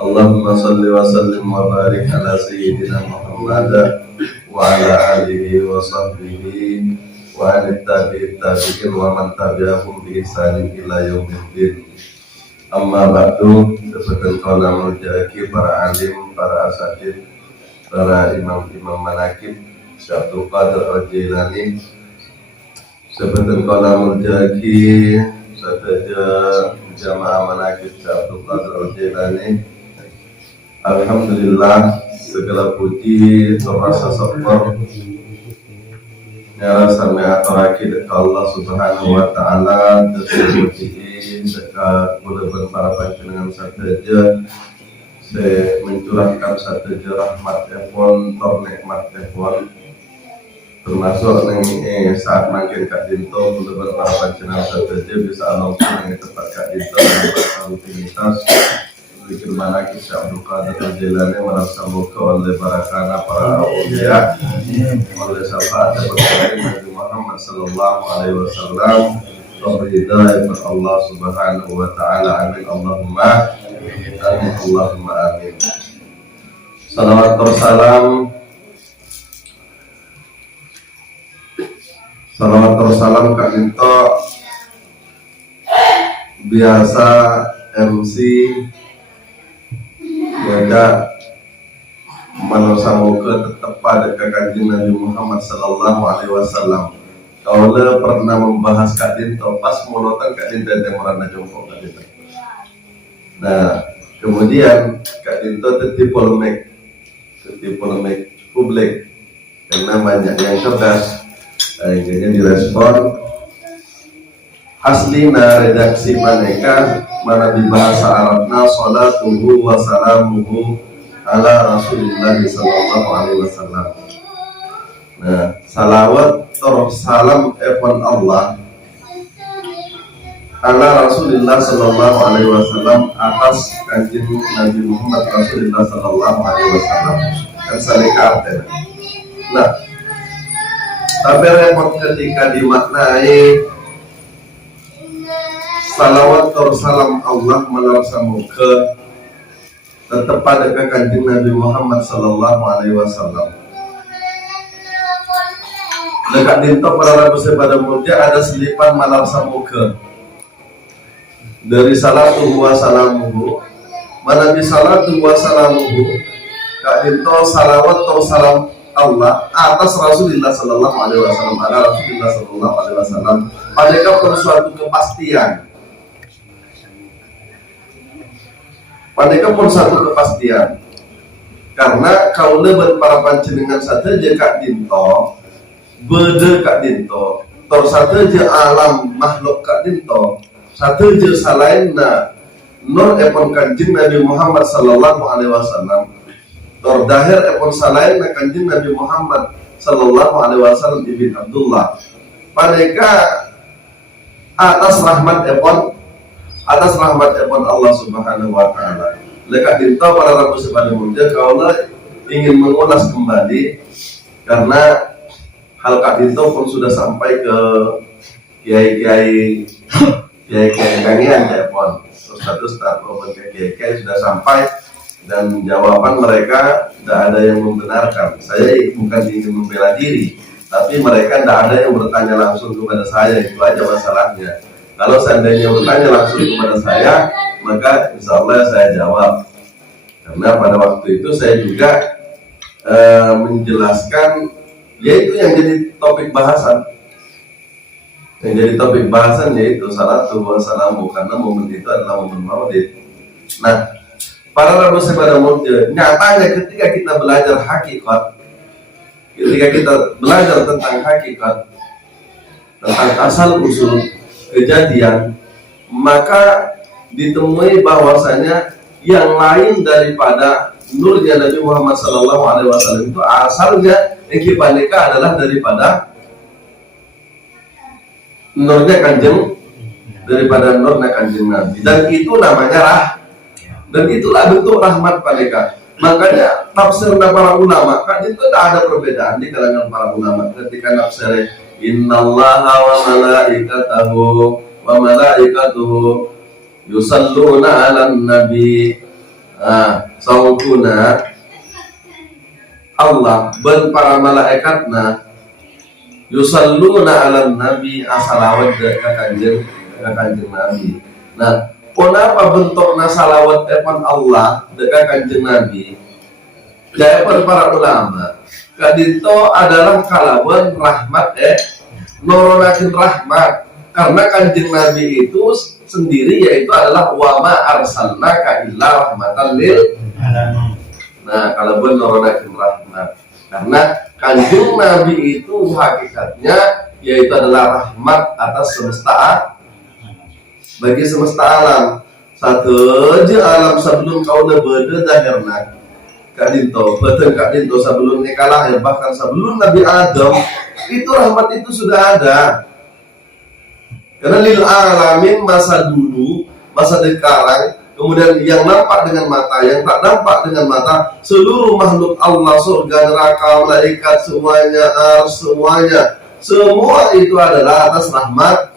Allahumma salli wa sallim wa barik ala sayyidina Muhammad wa ala alihi wa sahbihi wa ala tabi'in wa man tabi'ahum bi ihsanin ila yaumiddin. Amma ba'du, seperti kaula mujaki para alim, para asatid, para imam-imam manakib, Syekh Abdul Qadir Al-Jilani, seperti kaula mujaki sahaja jamaah manakib Syekh Abdul Qadir Al-Jilani. Alhamdulillah, segala puji terasa syukur nyara sami aturake dekat Allah Subhanahu wa taala, terpuji dekat mudah-mudahan para panjenengan sahaja saya mencurahkan sahaja rahmat epon ternikmat epon termasuk neng saat makin Kak Dinto, mudah-mudahan para panjenengan sahaja bisa langsung yang tempat Kak Dinto dan rutinitas bikin mana kisah Abdul Qadir Al-Jilani merasa muka oleh barakana para awliya, oleh syafaat dari Nabi Muhammad Sallallahu Alaihi Wasallam, hidayah kepada Allah Subhanahu Wa Taala. Amin Allahumma amin Allahumma amin. Salawat tersalam Kak Dinto biasa MC jaga manusia muka tetap pada kanjeng Nabi Muhammad Sallallahu Alaihi Wasallam. Kaulah pernah membahas Kak Dinto pas mulutan Kak Dinto yang merana jongkok Kak Dinto. Nah kemudian Kak Dinto tetap polemik publik karena banyak yang cerdas, akhirnya direspon. Aslina redaksi maneka mana di bahasa Arabna salatuhu wa salamuhu ala Rasulillah sallallahu alaihi wasallam. Nah, salawat salam epon Allah ala Rasulillah sallallahu alaihi wasallam atas kanjeng Nabi Muhammad Rasulullah sallallahu alaihi wasallam. Kan salika artinya. Nah, tapi repot ketika dimaknai salawat salam Allah melarasa muka tetap pada kanjeng Nabi Muhammad Sallallahu Alaihi Wasallam. Dekat Dinto para rabu pada mulia ada selipan melarasa muka dari salatuhu wa salamuhu. Mana di salatuhu wa salamuhu Kak Dinto salawat salam Allah atas Rasulullah Sallallahu Alaihi Wasallam, ada Rasulullah Sallallahu Alaihi Wasallam. Padahal suatu kepastian. Padahal pun satu kepastian, karena kaulah para panjenengan saja Kak Dinto, beda Kak Dinto, tor saja alam makhluk Kak Dinto, saja salainna nur epon kanjeng Nabi Muhammad Sallallahu Alaihi Wasallam, tor dahir epon salainna kanjeng Nabi Muhammad Sallallahu Alaihi Wasallam ibn Abdullah. Padahal atas rahmat epon Allah Subhanahu wa taala. Lekat Dinto para rabu pada mulia kaulah ingin mengulas kembali karena hal Kak Dinto pun sudah sampai ke kiai-kiai kangian epon. Status kiai sudah sampai dan jawaban mereka tidak ada yang membenarkan. Saya bukan ingin membela diri, tapi mereka tidak ada yang bertanya langsung kepada saya, itu aja masalahnya. Kalau seandainya bertanya langsung kepada saya, maka insya Allah saya jawab. Karena pada waktu itu saya juga menjelaskan, yaitu yang jadi topik bahasan. Yang jadi topik bahasan yaitu salatu wa salamu, karena momen itu adalah momen maulid. Nah, para rabu pada mulia, nyatanya ketika kita belajar hakikat, tentang hakikat, tentang asal usul kejadian, maka ditemui bahwasanya yang lain daripada nurnya Nabi Muhammad Sallallahu Alaihi Wasallam itu asalnya ekipaneka adalah daripada nurnya kanjeng Nabi, dan itu namanya dan itulah bentuk rahmat paneka. Makanya tafsir para ulama kan itu tidak ada perbedaan di kalangan para ulama ketika nafsir innallaha wa malaikatuhu yusalluna 'alan nabi saungkuna Allah ben para malaikatna yusalluna ala nabi asalawat ka kanjeng nabi. Nah, kenapa bentukna salawat epan Allah dekat kanjeng nabi? Jawaban para ulama kadito adalah kalawan rahmat noronakin rahmat, karena kanjeng nabi itu sendiri yaitu adalah wama arsalnaka illa rahmatan lil alamin. Nah, kalawan noronakin rahmat, karena kanjeng nabi itu hakikatnya yaitu adalah rahmat atas semesta, bagi semesta alam. Satu aja alam sebelum kau beda dahirna Kak Dinto, betul Kak Dinto, sebelum nikah lahir, bahkan sebelum Nabi Adam, itu rahmat itu sudah ada. Karena lil alamin, masa dulu, masa sekarang, kemudian yang nampak dengan mata, yang tak nampak dengan mata, seluruh makhluk Allah, surga, neraka, malaikat, semuanya, semua itu adalah atas rahmat.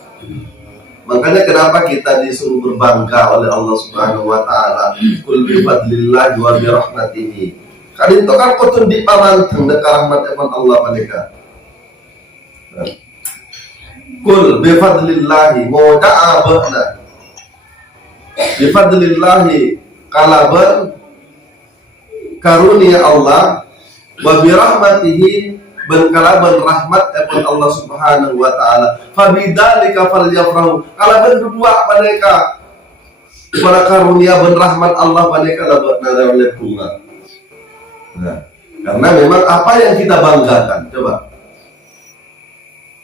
Makanya kenapa kita disuruh berbangga oleh Allah Subhanahu wa taala. Qul bi fadlillahi wa bi rahmatihi. Kadin to kan kutun di pamanteng dekat rahmat Allah mereka. Qul bi fadlillahi moda'a ba'na. Bi fadlillahi kalaban karunia Allah wa bi rahmatihi berkalaban rahmat daripada Allah Subhanahu wa taala. Fabidzalika falyafrahu. Kalau berdua mereka pada karunia dan rahmat Allah mereka dapat oleh bunga. Nah, karena memang apa yang kita banggakan, coba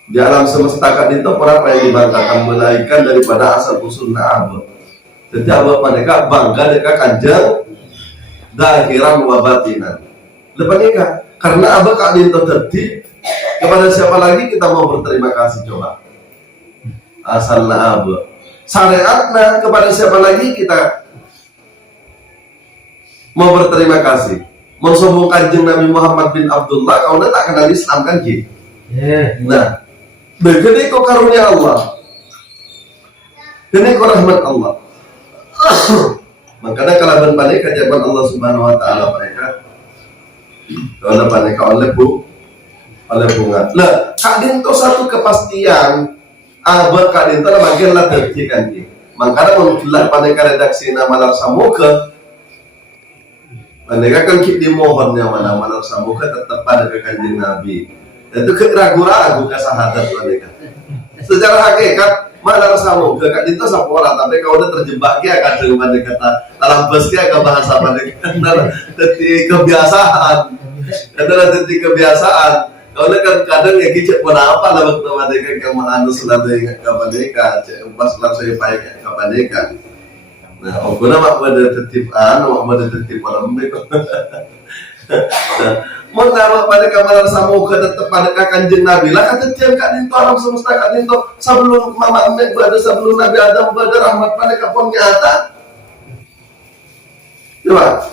di alam semesta kan itu apa yang dibanggakan melainkan daripada asal usulnya abad. Jadi abad mereka bangga dengan kanjeng zahiran wa batinan. Lepas nikah karena abah Kak Dinto tertib, kepada siapa lagi kita mau berterima kasih, coba asalna abah syariatna, kepada siapa lagi kita mau berterima kasih? Mensombong kanjeng Nabi Muhammad bin Abdullah, kau tak kenal Islam kan gitu. Nah, begini kok karunia Allah, ini kok rahmat Allah. Makanya kalau balik kajian Allah Subhanahu wa taala mereka kalau mereka oleh bunga. Lah, Kak Dinto satu kepastian, abah Kak Dinto lah bagian lah terjikan ni. Makanya menjelat mereka redaksi nama lar samuka, mereka kan kip dimohonnya mana lar samuka tetap pada kanjeng Nabi. Itu keraguan-ragu kesahadat mereka. Secara hakikat mana samuka Kak Dinto sapa orang, tapi kalau udah terjebak dia kadang mereka kata dalam bus dia ke bahasa mereka, jadi kebiasaan. Adalah titik kebiasaan. Kalau kan kadang ya kicet pun apa lah waktu mereka yang menganu selalu ingat kapan mereka, pas langsung pakai kapan mereka. Nah, aku nama pada tertib mak pada tertib malam mereka. Mau nama pada kamar samu ke tetap pada kanjeng Nabi lah kata tiang Kak Dinto alam semesta Kak Dinto sebelum mama Mek berada, sebelum Nabi Adam berada, rahmat pada kapon nyata. Coba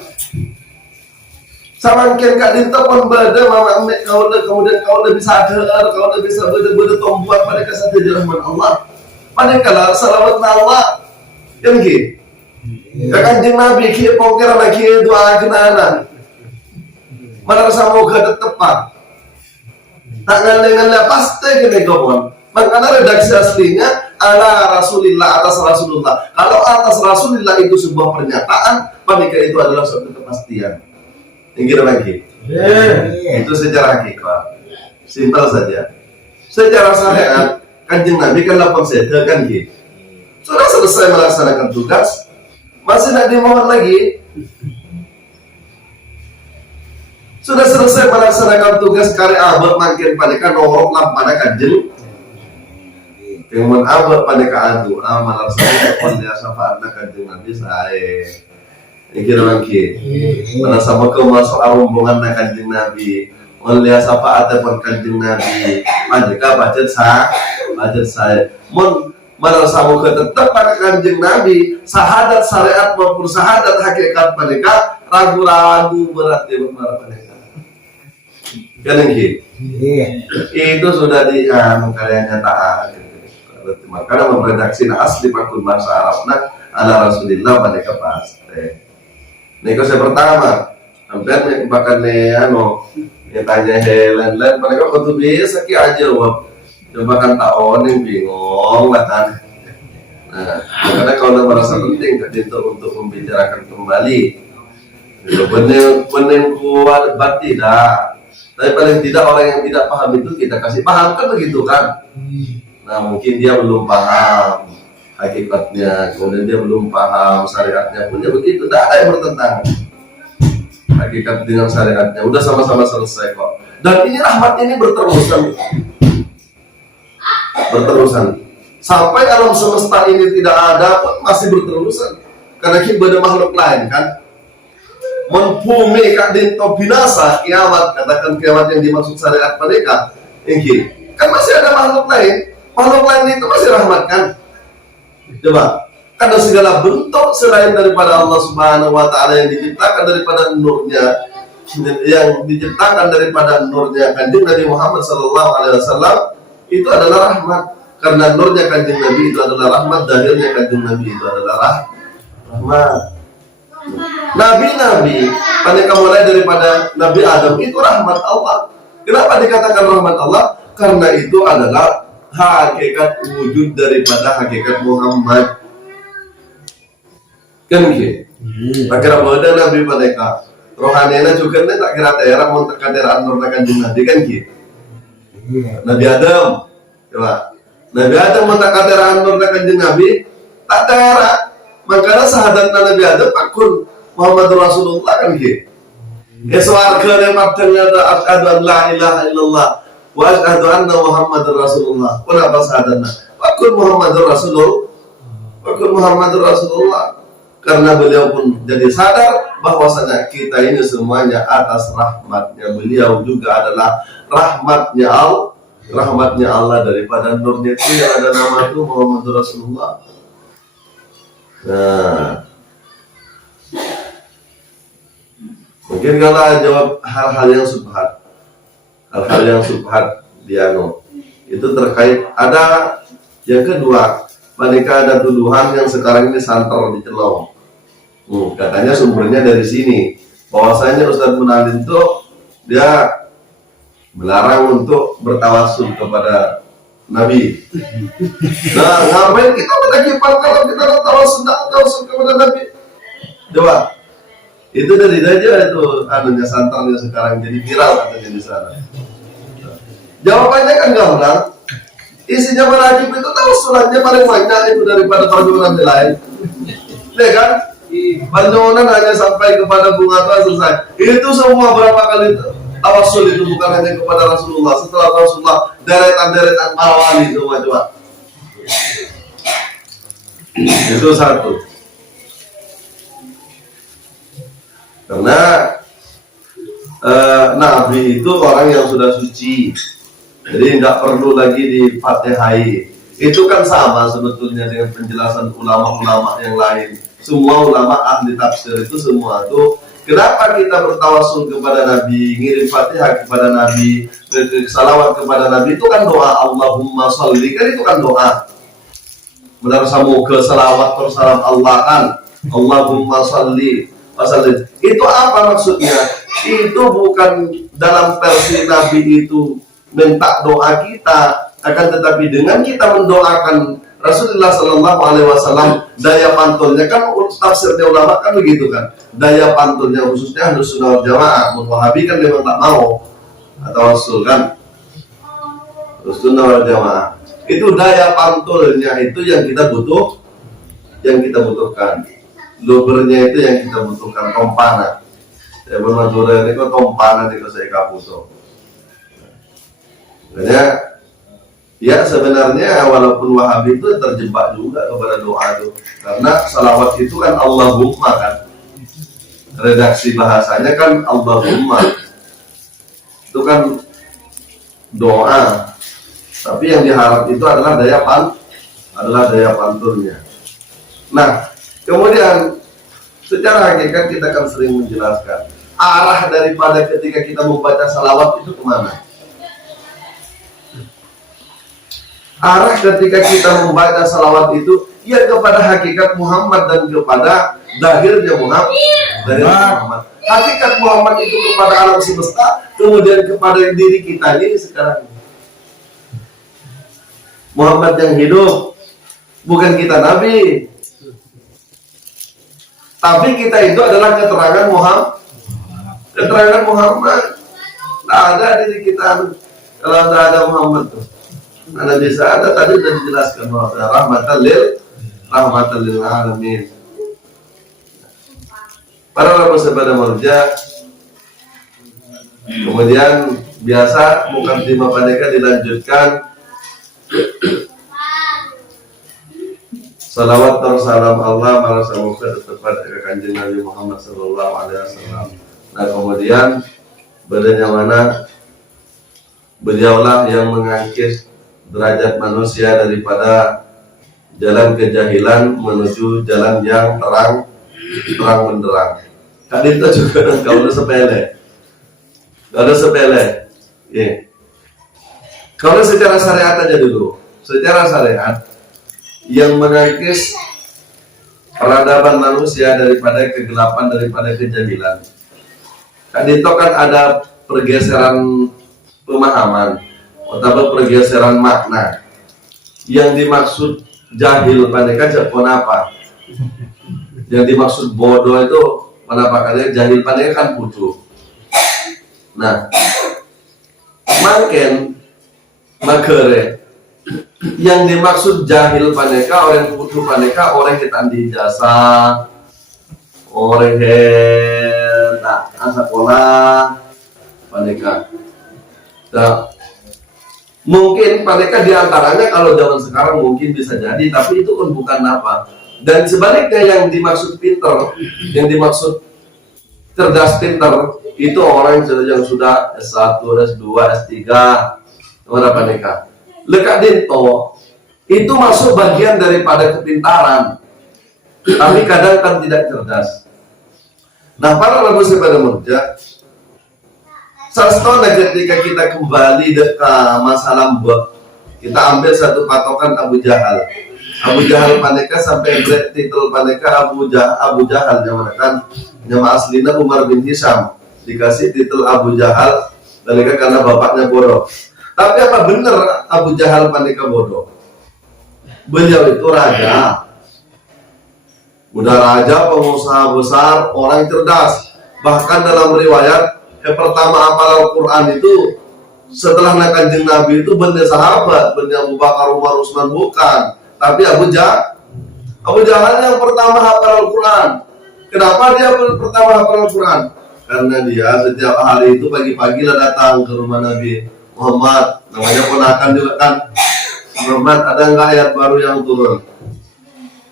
sama mungkin Kak Dinto pun berada mama Mek kau kemudian kau lebih sadar, kau lebih bisa berada membuat pada kesadaran rahmat Allah. Pada kala salawat Allah yang ki, kanjeng Nabi ki pokir lagi doa kenana. Mana semoga tepat. Tak ngaleng-ngaleng pasti kena gomon. Makanya redaksi aslinya ala Rasulillah, atas Rasulullah. Kalau atas Rasulillah itu sebuah pernyataan, panika itu adalah suatu kepastian. Yang kira lagi. Itu secara hakikat. Simpel saja. Secara syariat, kanjeng Nabi kan lapang sedih kan gitu. Sudah selesai melaksanakan tugas, masih nak dimohon lagi. Sudah selesai melaksanakan tugas karya abad makin panika norok lah pada kanjeng. Kemudian abad panika adu amal saya pun dia syafaat kanjeng Nabi saya. Kira lagi. Mana sama kau masuk rombongan kanjeng Nabi. Melihat syafaat pun kanjeng Nabi. Panika bajet saya. Mun mana sama kau tetap pada kanjeng Nabi. Sahadat syariat maupun sahadat hakikat panika ragu-ragu berat dia bermarah panika. Kan gitu. Itu sudah di karyanya Ta'ala. Makanya memredaksi asli pakun bahasa Arabna ala Rasulillah pada pasti. Niko saya pertama, hampir bahkan tanya Helen, mereka kok tuh biasa ki aja wah, coba kan tak yang bingung lah kan. Nah, karena kalau merasa penting untuk membicarakan kembali, benar kuat tidak. Tapi paling tidak orang yang tidak paham itu kita kasih paham kan begitu kan. Nah mungkin dia belum paham hakikatnya, kemudian dia belum paham syariatnya punya begitu, tidak ada yang bertentangan hakikat dengan syariatnya, udah sama-sama selesai kok. Dan ini rahmat ini berterusan sampai alam semesta ini tidak ada pun masih berterusan, karena kita ada makhluk lain kan. Bumi kak dinto binasa kiamat, katakan kiamat yang dimaksud syariat mereka ini kan masih ada makhluk lain itu masih rahmat kan. Coba ada segala bentuk selain daripada Allah Subhanahu wa Ta'ala yang diciptakan daripada nurnya, yang diciptakan daripada nurnya Kanjeng Nabi Muhammad Sallallahu Alaihi Wasallam, itu adalah rahmat. Karena nurnya Kanjeng Nabi itu adalah rahmat, dahirnya Kanjeng Nabi itu adalah rahmat. Nabi-nabi, mereka mulai daripada Nabi Adam itu rahmat Allah. Kenapa dikatakan rahmat Allah? Karena itu adalah hakikat wujud daripada hakikat Muhammad. Kan gitu. Tak kira pada Nabi mereka rohaninya juga nih, tak kira daerah mau tekan daerah nur Kanjeng Nabi kan gitu. Nabi Adam, coba Nabi Adam mau tekan daerah nur Kanjeng Nabi tak daerah. Makanya sahadat Nabi Adam akun Muhammad Rasulullah kan gitu. Eswarga yang matanya ada asyhadu an la ilaha illallah wa asyhadu anna Muhammad Rasulullah. Kenapa sahadatnya? Akun Muhammad Rasulullah. Karena beliau pun jadi sadar bahwasanya kita ini semuanya atas rahmatnya beliau, juga adalah rahmatnya Allah daripada nurnya itu yang ada nama itu Muhammad Rasulullah. Nah, mungkin kalau jawab hal-hal yang subhat Diano itu terkait ada yang kedua, mereka ada tuduhan yang sekarang ini santer di Celong. Katanya sumbernya dari sini, bahwasanya Ustadz Munalin itu dia melarang untuk bertawasul kepada Nabi. Nah, ngapain kita bertakipan kalau kita tawasul kepada Nabi? Coba, itu dari aja itu anunya santarnya sekarang jadi viral katanya di sana. Jawabannya kan gampang. Isinya menajib itu tawasulannya paling banyak itu daripada perjuangan lain. Ya kan? Perjuangan hanya sampai kepada bunga tua selesai. Itu semua berapa kali tawasul itu bukan hanya kepada Rasulullah. Setelah Rasulullah deretan para wali itu coba. Itu satu. Karena Nabi itu orang yang sudah suci, jadi tidak perlu lagi difatihai. Itu kan sama sebetulnya dengan penjelasan ulama-ulama yang lain. Semua ulama ahli tafsir itu semua tuh, kenapa kita bertawasul kepada Nabi, ngirim fatihah kepada Nabi, salawat kepada Nabi, itu kan doa. Allahumma sholli, kan itu kan doa. Benar, semoga salawat tersalam Allah kan. Allahumma sholli wasallim. Itu apa maksudnya? Itu bukan dalam versi Nabi itu minta doa kita, akan tetapi dengan kita mendoakan Rasulullah Sallallahu Alaihi Wasallam, daya pantulnya kan tafsirnya ulama kan begitu kan, daya pantulnya khususnya Ahlus Sunnah wal Jamaah. Wahabi kan memang tak mau atau Rasul kan, Ahlus Sunnah wal Jamaah itu daya pantulnya itu yang kita butuhkan, lubernya itu yang kita butuhkan, tompana. Saya bermadura ini kok tompana itu saya kapuso. Makanya ya sebenarnya walaupun Wahabi itu terjebak juga kepada doa itu, karena salawat itu kan Allahumma kan, redaksi bahasanya kan Allahumma itu kan doa, tapi yang diharap itu adalah daya pantulnya. Nah, kemudian secara hakikat kita kan sering menjelaskan arah daripada ketika kita membaca salawat itu kemana. Arah ketika kita membaca salawat itu ya kepada hakikat Muhammad dan kepada zahirnya Muhammad. Hakikat Muhammad itu kepada alam semesta, kemudian kepada diri kita ini sekarang. Muhammad yang hidup, bukan kita Nabi. Tapi kita itu adalah keterangan Muhammad. Keterangan Muhammad. Tidak ada diri kita kalau tidak ada Muhammad tuh. Anda bisa ada, tadi sudah dijelaskan bahwa rahmatan lil alamin. Para rabu sepada marja. Kemudian biasa mukadimah paneka dilanjutkan. Salawat dan salam Allah maha semoga kepada kanjeng Nabi Muhammad sallallahu alaihi wasallam. Nah kemudian bedanya mana? Beliaulah yang mengangkis derajat manusia daripada jalan kejahilan menuju jalan yang terang benderang. Kan itu juga kalau sepele. Kalau sepele. Yeah. Kalau secara syariat aja dulu. Secara syariat yang mengangkis peradaban manusia daripada kegelapan, daripada kejahilan. Kan itu kan ada pergeseran pemahaman atau pergeseran makna. Yang dimaksud jahil paneka Jepun apa? Yang dimaksud bodoh itu penampakannya jahil paneka kan bodoh. Nah, makere yang dimaksud jahil paneka orang bodoh paneka orang kita di jasa orang tak sekolah paneka. Nah, mungkin mereka diantaranya kalau zaman sekarang mungkin bisa jadi, tapi itu kan bukan apa. Dan sebaliknya yang dimaksud pinter, yang dimaksud cerdas pinter, itu orang yang sudah S1, S2, S3, apa mereka. Lekat dinto, itu masuk bagian daripada kepintaran, tapi kadang kan tidak cerdas. Nah, para rabu sepada murja, Sastona ketika kita kembali ke masalah kita ambil satu patokan Abu Jahal. Abu Jahal paneka sampai titel paneka Abu Jahal yang kan nama aslinya Umar bin Hisham, dikasih titel Abu Jahal paneka karena bapaknya bodoh. Tapi apa benar Abu Jahal paneka bodoh? Beliau itu raja. Udah raja, pengusaha besar, orang cerdas. Bahkan dalam riwayat pertama hafal Al-Quran itu setelah Kanjeng Nabi itu benar sahabat, benar Abu Bakar, Umar, Utsman bukan, tapi Abu Jahal yang pertama hafal Al-Quran. Kenapa dia pertama hafal Al-Quran? Karena dia setiap hari itu pagi-pagi lah datang ke rumah Nabi Muhammad, namanya ponakan juga kan. Muhammad, ada nggak ayat baru yang turun?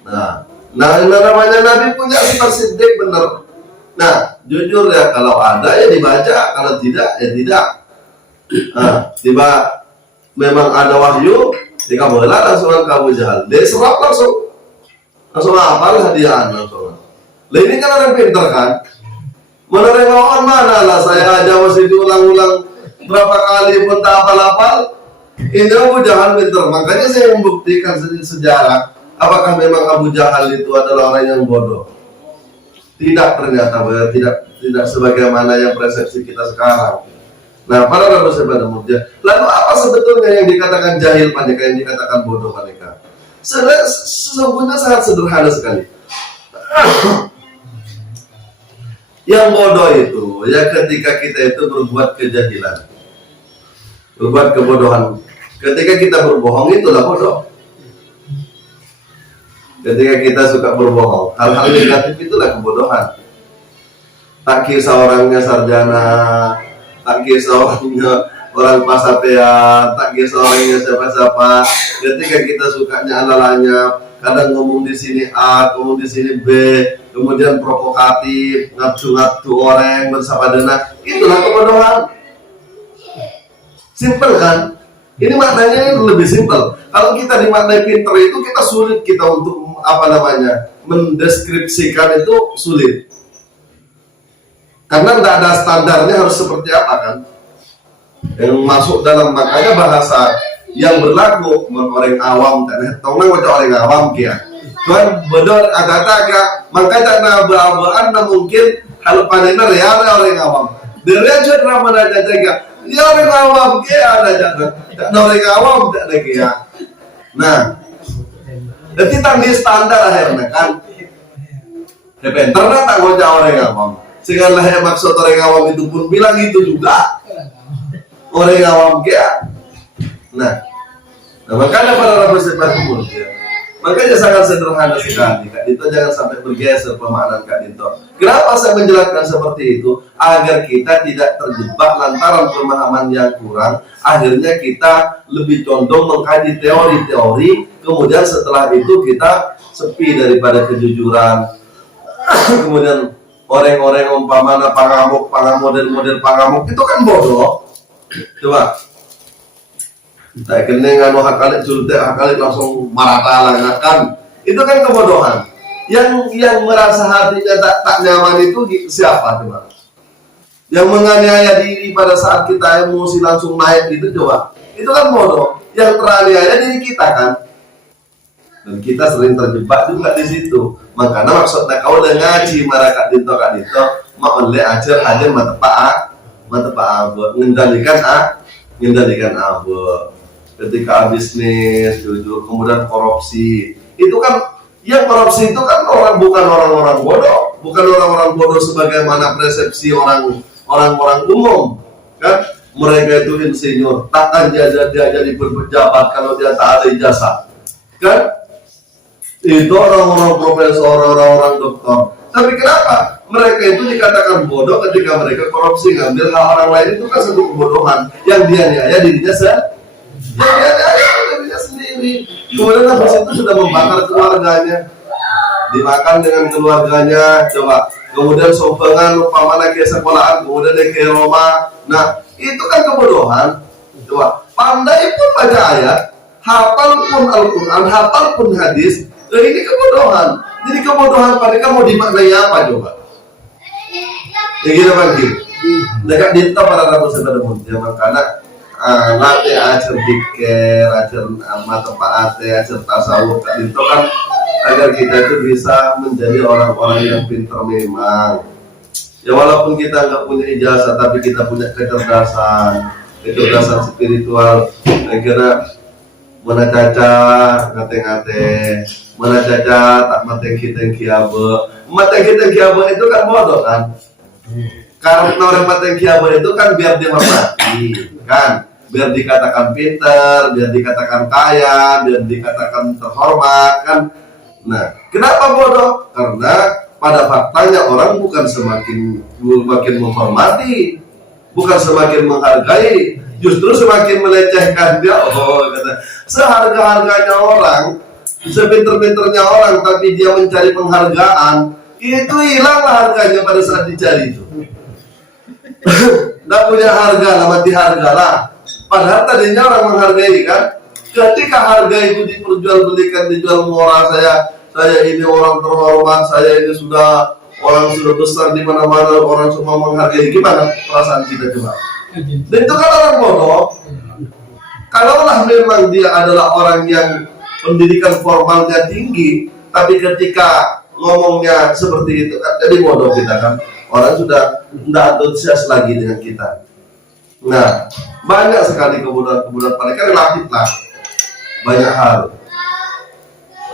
Nah namanya Nabi punya sifat siddiq benar. Nah, jujur ya, kalau ada ya dibaca, kalau tidak ya tidak. Nah, tiba memang ada wahyu, jika boleh langsung ke Abu Jahal. Dia serap langsung hafal hadiah langsung. Lah ini kan orang pintar kan? Menerima on mana lah, saya aja masih diulang-ulang berapa kali pun tak hafal. Ini Abu Jahal pintar, makanya saya membuktikan sejarah. Apakah memang Abu Jahal itu adalah orang yang bodoh? Tidak, ternyata tidak sebagaimana yang persepsi kita sekarang. Nah, para rabu sepada murja, lalu apa sebetulnya yang dikatakan jahil paneka, yang dikatakan bodoh paneka? Sesungguhnya sangat sederhana sekali. Yang bodoh itu ya ketika kita itu berbuat kejahilan, berbuat kebodohan. Ketika kita berbohong, itulah bodoh. Ketika kita suka berbohong, hal-hal negatif itulah kebodohan. Tak kisah orangnya sarjana, tak kisah orangnya orang pasapean, tak kisah orangnya siapa-siapa. Ketika kita sukanya alalanya, kadang ngomong di sini A, ngomong di sini B, kemudian provokatif, ngatu-ngatu orang bersama denah, itulah kebodohan. Simpel kan? Ini maknanya lebih simpel. Kalau kita dimaknai pinter itu kita sulit kita untuk mendeskripsikan itu sulit. Karena tidak ada standarnya harus seperti apa kan? Yang masuk dalam makanya bahasa yang berlaku orang awam, tonang orang awam kia. Cuman benar kata agak makanya na berabaan na mungkin kalau panena real orang awam. Dia juga ramai aja jaga. Ya orang awam ke ada jaga. Tak orang awam tak ada ya. Nah, jadi tanggi standar akhirnya kan. Ternyata tak ngajak orang awam. Sehingga lah maksud orang awam itu pun bilang itu juga. Orang awam ke. Nah, makanya para rabu seperti itu. Makanya sangat sederhana sekali, Kak Dito, jangan sampai bergeser pemahaman Kak Dito. Kenapa saya menjelaskan seperti itu? Agar kita tidak terjebak lantaran pemahaman yang kurang. Akhirnya kita lebih condong mengkaji teori-teori, kemudian setelah itu kita sepi daripada kejujuran. Kemudian orang-orang umpamana pangamuk, model pangamuk itu kan bodoh. Coba. Tak kena nganu hakalik sultek hakalik langsung marah kan itu kan kebodohan. Yang merasa hatinya tak nyaman itu siapa coba? Yang menganiaya diri pada saat kita emosi langsung naik itu coba? Itu kan bodoh. Yang teraniaya diri kita kan. Dan kita sering terjebak juga di situ. Makanya maksudnya kau udah ngaji marah Kak Dito mak oleh ajar mata pak mengendalikan abu. Ketika bisnis, jujur, kemudian korupsi, itu kan yang korupsi itu kan bukan orang-orang bodoh, sebagaimana persepsi orang-orang umum, kan? Mereka itu insinyur, takkan dia jadi pejabat kalau dia tak ada ijazah, kan? Itu orang-orang profesor, orang-orang dokter. Tapi kenapa mereka itu dikatakan bodoh ketika mereka korupsi, ngambil hak orang lain? Itu kan satu kebodohan yang dia dirinya dirinya sendiri. Kemudian habis itu sudah membakar keluarganya, dimakan dengan keluarganya. Coba kemudian sompengan umpamanya ke sekolahan, kemudian dia ke Roma. Nah itu kan kebodohan. Coba pandai pun baca ayat, hafal pun Al-Quran, hafal pun hadis. Ini kebodohan. Jadi kebodohan mereka mau dimaknai apa coba? Ya gitu bagi. Dekat Dito para rabu sebenarnya zaman karena nate ajar dikir, ajar mata paate, ajar tasawuf itu kan agar kita itu bisa menjadi orang-orang yang pintar memang. Ya walaupun kita nggak punya ijazah, tapi kita punya kecerdasan spiritual. Saya kira mana caca ngate-ngate, mana caca tak mate kita kiabe itu kan bodoh kan? Karena orang mate kiabe itu kan biar dia mati, kan? Biar dikatakan pintar, biar dikatakan kaya, biar dikatakan terhormat, kan? Nah, kenapa bodoh? Karena pada faktanya orang bukan semakin menghormati, bukan semakin menghargai, justru semakin melecehkan dia. Kata, seharga-harganya orang, sepinter-pinternya orang, tapi dia mencari penghargaan, itu hilanglah harganya pada saat dicari itu. Nggak punya harga, lah mati harga lah. Padahal tadinya orang menghargai kan. Ketika harga itu diperjualbelikan, dijual murah, saya ini orang terhormat, saya ini orang sudah besar di mana-mana, orang semua menghargai. Gimana perasaan kita coba? Dan itu kan orang bodoh. Kalaulah memang dia adalah orang yang pendidikan formalnya tinggi, tapi ketika ngomongnya seperti itu kan jadi bodoh kita kan. Orang sudah tidak antusias lagi dengan kita. Nah, banyak sekali kebodohan mereka relatif lah. Banyak hal.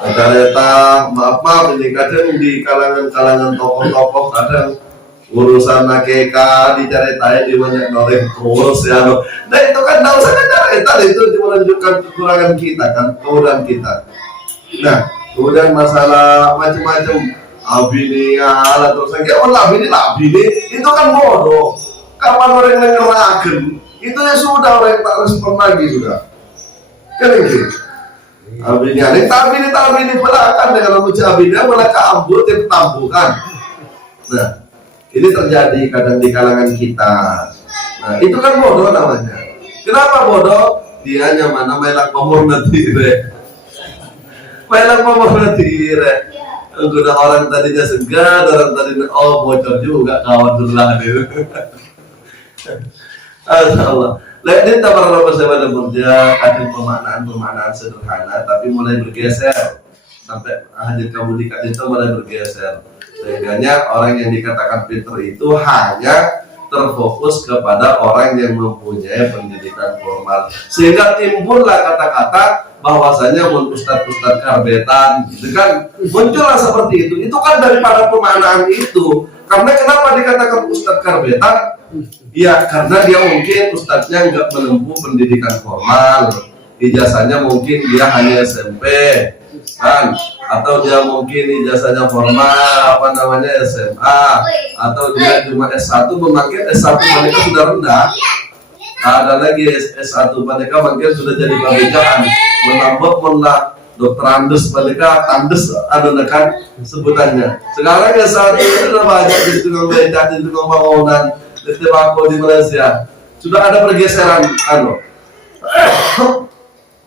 Ternyata maaf ini kadang di kalangan tokoh-tokoh kadang urusan nakeka diceritain di banyak orang terus ya. Nah itu kan tidak usah cerita, itu menunjukkan kekurangan kita kan, kebodohan kita. Nah, kemudian masalah macam-macam abini ala terus kayak abini itu kan bodoh. Kapan orang yang ngeragen itu ya sudah, orang tak respon lagi sudah kan gitu. Abini tabini belakang dengan memuji abini mereka ambut yang tambukan. Nah ini terjadi kadang di kalangan kita. Nah itu kan bodoh namanya. Kenapa bodoh? Dia nyaman melak pamor nanti udah orang tadinya segar, orang tadinya bocor juga kawan sebelah itu. Allah. Lihat ini para rasul saya kerja ada pemaknaan sederhana, tapi mulai bergeser. sampai hadir kamu itu mulai bergeser. Sehingganya orang yang dikatakan pintar itu hanya terfokus kepada orang yang mempunyai pendidikan formal, sehingga timbullah kata-kata bahwasanya ustadz karbetan, gitu kan, muncullah seperti itu kan daripada pemaknaan itu. Karena kenapa dikatakan ustadz karbetan? Ya karena dia mungkin ustadznya nggak menempuh pendidikan formal, ijazahnya mungkin dia hanya SMP kan, atau dia mungkin ijazahnya formal SMA, atau dia cuma S1 memakai S1 mereka sudah rendah. Ada lagi S1 mereka mungkin sudah jadi pembicaraan menambah dokter Andes mereka Andes kan sebutannya. Sekarang S1 itu sudah banyak di tukang becak, di tukang bangunan, di tembakau di Malaysia. Sudah ada pergeseran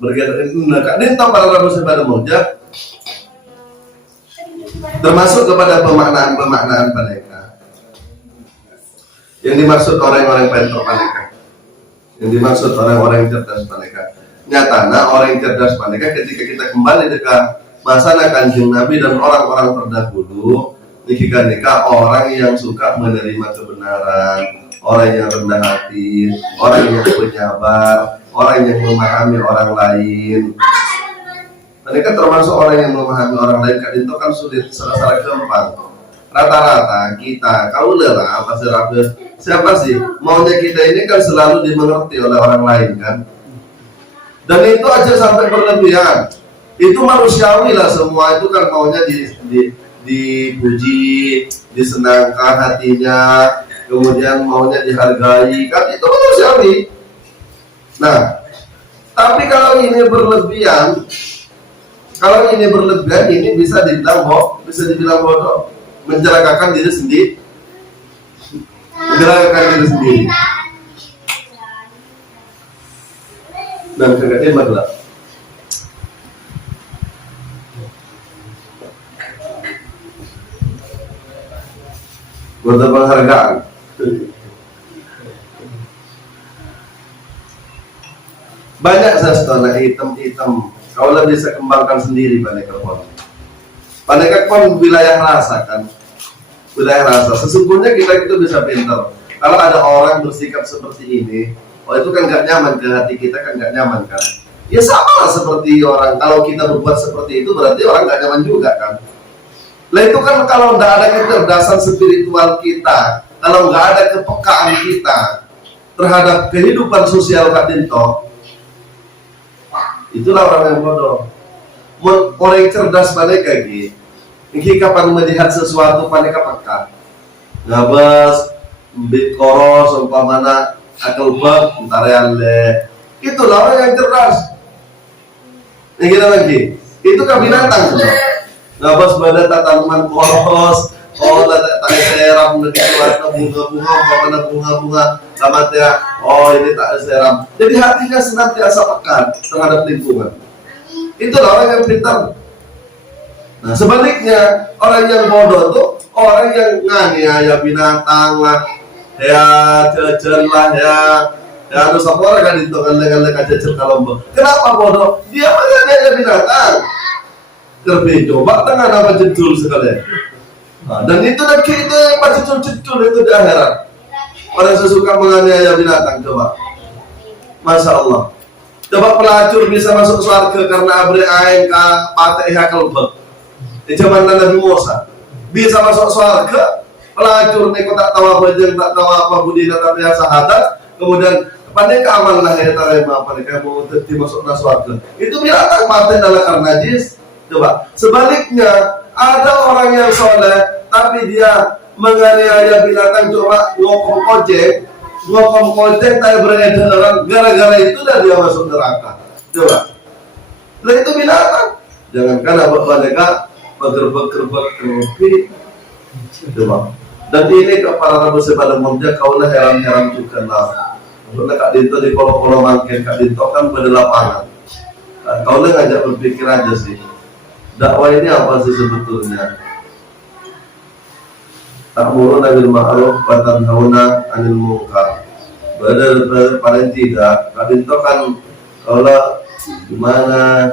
bergerak dinta para rabu pada moja, termasuk kepada pemaknaan mereka. Yang dimaksud orang-orang pintar mereka, yang dimaksud orang-orang cerdas mereka. Nyatana orang cerdas mereka ketika kita kembali dekat masalah Kanjeng Nabi dan orang-orang terdahulu, nikah orang yang suka menerima kebenaran, orang yang rendah hati, orang yang penyabar, orang yang memahami orang lain. Mereka termasuk orang yang memahami orang lain. Itu kan sulit, secara gampang. Rata-rata kita, kau lelah apa siapa sih maunya kita ini kan selalu dimengerti oleh orang lain kan. Dan itu aja sampai berlebihan. Itu manusiawi lah, semua itu kan maunya dipuji, disenangkan hatinya, kemudian maunya dihargai, kan itu manusiawi. Nah, tapi kalau ini berlebihan, ini bisa dibilang bodoh, mencelakakan diri sendiri. Dan kagak hebat lah. Buat penghargaan. Banyak sastra hitam. Kau lah bisa kembangkan sendiri Paneka pon wilayah rasa kan. Wilayah rasa. Sesungguhnya kita itu bisa pintar. Kalau ada orang bersikap seperti ini, itu kan gak nyaman ke hati kita, kan gak nyaman kan. Ya sama lah seperti orang, kalau kita berbuat seperti itu berarti orang gak nyaman juga kan. Lah itu kan kalau gak ada kecerdasan spiritual kita, kalau gak ada kepekaan kita terhadap kehidupan sosial Kak Dinto, itulah orang yang bodoh. Orang yang cerdas mereka gitu. Ini kapan melihat sesuatu mereka peka. Ngabas, bit koros, umpamana akal bab, ntar yang itulah orang yang cerdas. Yang kita lagi, itu kan binatang sudah. Ngabas badan tanaman koros, tak seram, bunga-bunga, sama dia, ini tak seram. Jadi hatinya senantiasa peka terhadap lingkungan. Itulah orang yang pintar. Nah sebaliknya orang yang bodoh tuh orang yang nganiaya binatang lah, ya jajan lah, ya harus apa orang kan itu kan dengan jajan kalau kenapa bodoh? Dia menganiaya binatang. Terlebih coba tengah nama jedul sekali. Nah, dan itu dan kita yang jedul itu di akhirat. Orang sesuka menganiaya binatang coba. Masya Allah. Coba pelacur bisa masuk surga karena abri ain ka patihah kalbek. Di zaman Nabi Musa bisa masuk surga, pelacur neko tak tahu apa jeng, tak tahu apa budina tapi sahadat, kemudian pandai keamanan lah ya tarema pandai kamu terti masuk surga. Itu binatang mati dalam karena najis. Coba sebaliknya ada orang yang soleh tapi dia menganiaya binatang, coba ngokong kocek tak beredar, gara-gara itu dah dia masuk neraka. Coba lah itu binatang. Jangankan abang mereka beger-beger kopi. Coba. Dan ini ke para rabu sepada muda kaulah heran-heran juga lah. Karena Kak Dinto di polo-polo mangkin, Kak Dinto kan pada lapangan. Kaulah ngajak berpikir aja sih. Dakwah ini apa sih sebetulnya? Ta'muruna bil ma'ruf wa tanhauna 'anil munkar. Paling tidak, Kak Dinto kan kaulah gimana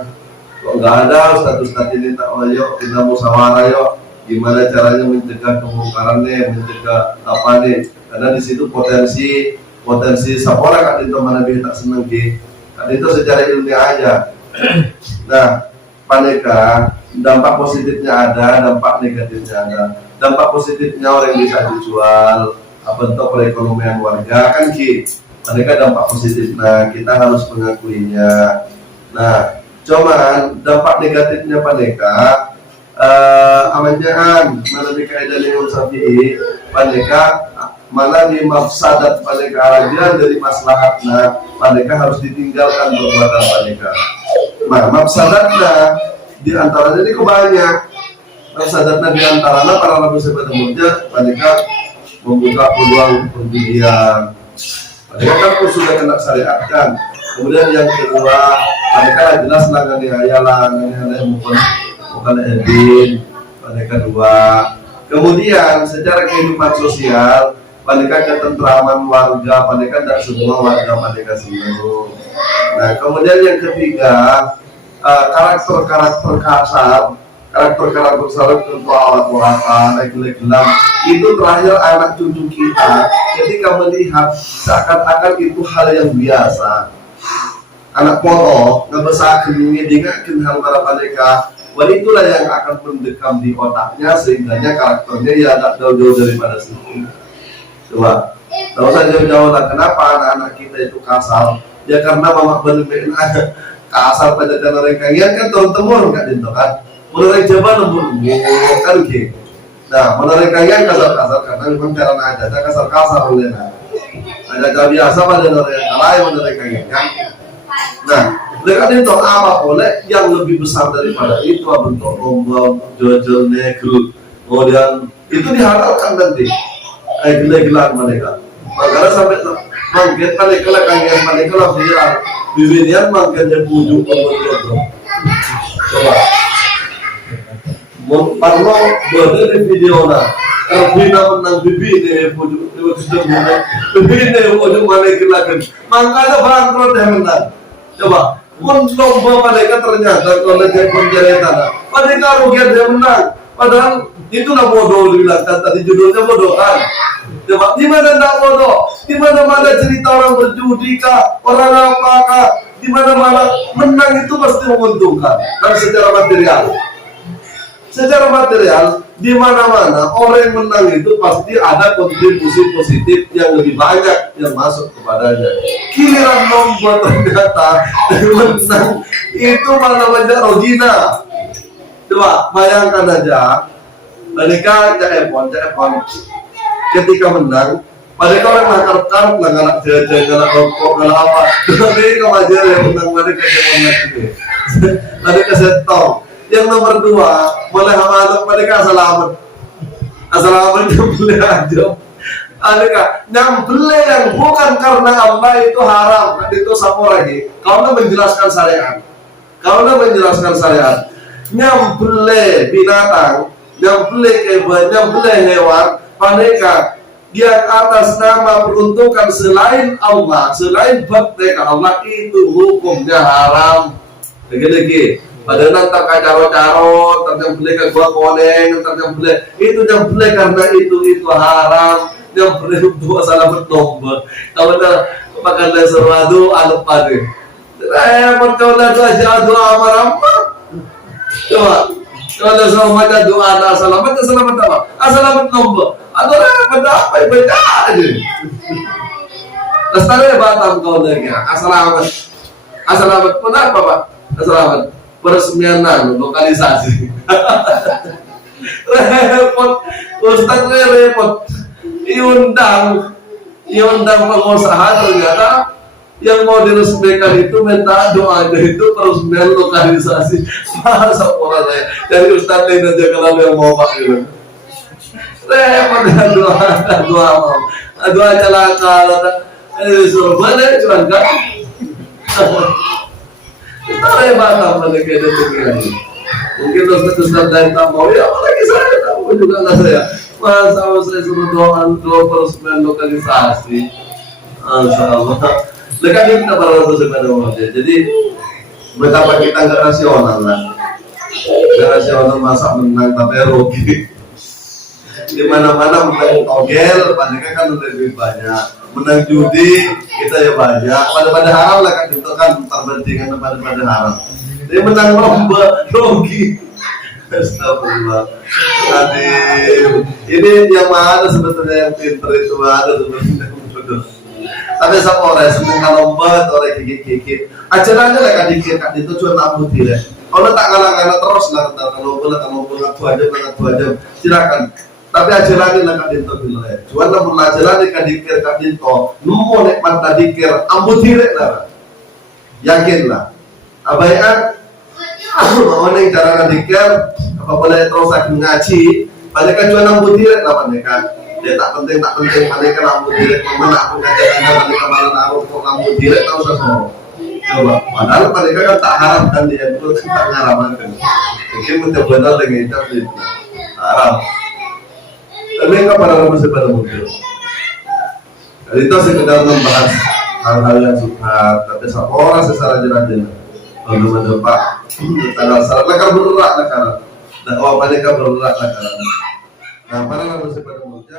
Kok nggak ada Ustadz ini, tak mau yuk kita musyawarah yuk gimana caranya mencegah kemungkarannya, mencegah apa nih, karena di situ potensi sapora kan itu mana dia tak seneng kan itu secara ilmiah aja. Nah, paneka dampak positifnya ada, dampak negatifnya ada. Dampak positifnya orang bisa dijual, bentuk perekonomian warga kan paneka dampak positif. Nah, kita harus mengakuinya. Nah, cuman dampak negatifnya paneka amanjahan mana di kaidah Imam Syafi'i paneka mana di mafsadat paneka arajian dari maslahatna paneka harus ditinggalkan perbuatan paneka. Nah, mafsadatna di antaranya ini kebanyak. Mafsadatna di antaranya para nabi sebenarnya paneka membuka peluang perjudian. Paneka kan pun sudah kena syariat kan. Kemudian yang kedua, paneka jelas langani hayalan, bukan edin, paneka dua. Kemudian secara kehidupan sosial, paneka ketentraman warga, paneka tidak semua warga paneka senang. Nah, kemudian yang ketiga, karakter kasar, contoh awat-awatan, gelap, itu terakhir anak cucu kita ketika melihat seakan-akan itu hal yang biasa. Anak foto ngebesar kenyingnya dengarkan hal para paneka. Itulah yang akan mendekam di otaknya sehingga karakternya ya tak jauh-jauh daripada situ. Coba, kalau saya jauh-jauh lah kenapa anak-anak kita itu kasar? Ya karena mama bener-bener kasar pada cara mereka kan turun-temurun kan itu kan. Menurut Jawa lembut kan gitu. Nah, menurut kalian kasar-kasar karena memang cara adatnya kasar-kasar oleh ada biasa pada orang lain menurut kalian kan. Nah, mereka itu apa boleh yang lebih besar daripada itu bentuk lomba, jual negeri, kemudian itu diharapkan nanti gila-gilaan mereka. Makanya sampai mungkin mereka lah viral, bibirnya mungkin dia pujuk untuk coba. Parlo boleh di video na, kalau bina menang bibi ini pujuk, bibi ini pujuk mana gila-gilaan, makanya bangkrut yang menang. Coba, lomba mereka ternyata kalau dia penjara tanah, mereka rugian dia menang. Padahal itu nak bodoh dibilang tadi judulnya bodoh kan. Coba, di mana nak bodoh? Di mana cerita orang berjudi kah, orang apakah? Di mana menang itu pasti menguntungkan. Kan secara material di mana-mana orang yang menang itu pasti ada kontribusi positif yang lebih banyak yang masuk kepadanya. Giliran lomba ternyata menang itu malah banyak rogina. Coba bayangkan aja, mereka cepon ketika menang, mereka orang nakar-nakar, ngalak jajan, ngalak rokok, ngalak apa. Tapi kemajar yang menang mereka cepon lagi. Mereka setong. Yang nomor dua, boleh hamalak mereka assalamualaikum boleh aja. Mereka nyambele yang bukan karena Allah itu haram, itu sama lagi. Kalau menjelaskan syariat, nyambele binatang, nyambele hewan, mereka dia atas nama peruntukan selain Allah, selain mereka Allah itu hukumnya haram. Lagi. Padahal nanti caro-caro, ternyambele ke gua koneng, ternyambele itu nyambele karena itu haram, nyambele dua salah bertombak. Kalau ada makan sesuatu alup pade. Mencoba saja doa amarama. Coba, kalau sama baca doa selamat apa? Selamat tombak. Atau apa baca aja. Lestari Batam kau dengar. Assalamat. Kenapa Pak? Assalamat. Peresmianan lokalisasi. Repot, Ustaznya repot. Diundang pengusaha ternyata yang mau diresmikan itu minta doanya itu peresmian lokalisasi. Masa orang saya dari Ustaz lain aja kalau yang mau pak gitu. Repot doa celaka. Suruh mana celaka? Kita Batam mereka itu lagi. Mungkin Ustaz lain tak mau ya, apalagi saya tak mau juga nggak saya. Masa saya suruh doa peresmian lokalisasi. Insya Allah. Lekat kita para sebenarnya. Jadi betapa kita nggak rasional lah, nggak rasional masa menang tapi rugi. Di mana-mana menang togel, mereka kan lebih banyak, menang judi kita ya banyak, pada haram lah kan itu kan perbandingan pada haram. Dia menang lomba rugi. Astagfirullah. Ini yang mana sebetulnya yang pinter itu ada sebetulnya bodoh. Tapi sama orang seneng lomba, orang gigit-gigit. Ajarannya lah kan dikit, kan itu cuma nabu tidak. Kalau tak kalah terus lah kalau lomba ngatu aja, silakan. Tapi ajarannya lah kan itu dulu ya. Cuma namun ajarannya kan dikir kan itu, nemu nikmat tadi dikir, ambu tidak lah. Yakinlah. Abaikan. Aku mau nih cara dikir, apabila terus aku ngaji, mereka jual lampu direct lah mereka. Dia tak penting, mereka lampu direct. Mana aku ngajarin mereka malah naruh lampu direct tahu sesuatu. Coba, padahal mereka kan tak harapkan dia itu tak ngaramankan. Mungkin benar dengan itu haram. Tapi mereka pada masih pada muncul. Jadi itu sekedar membahas hal-hal yang suka, tapi sama orang secara jelas-jelas. Kalau ada Pak, tanggal salah mereka bergerak lah karena dakwah mereka bergerak lah karena. Nah, para masih pada muncul.